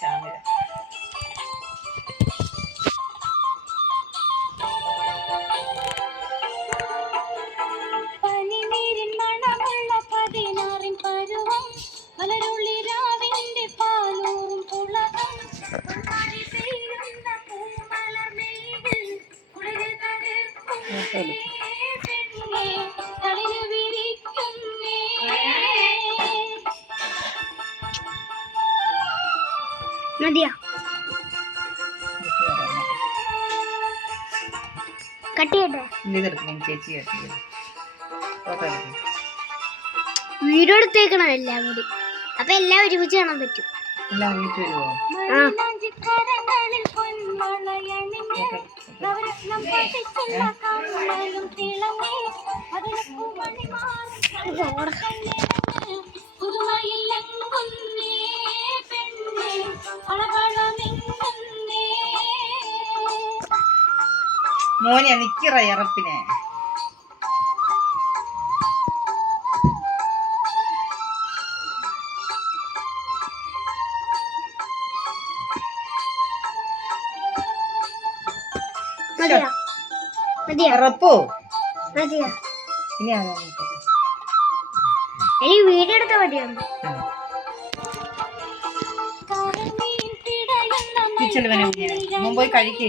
ശാമില. മതിയാ കട്ടിയട്ടെ ചേച്ചി വീഡിയോ എടുത്തേക്കണം എല്ലാം കൂടി, അപ്പൊ എല്ലാം ഒരുമിച്ച് കാണാൻ പറ്റും. എല്ലാം വീട്ടിൽ വരുമോ? മോനെ നിക്കറ ഇറപ്പിനെ. വീഡിയോ എടുത്താൽ മതിയാണ്. പോയി കഴിക്കേ.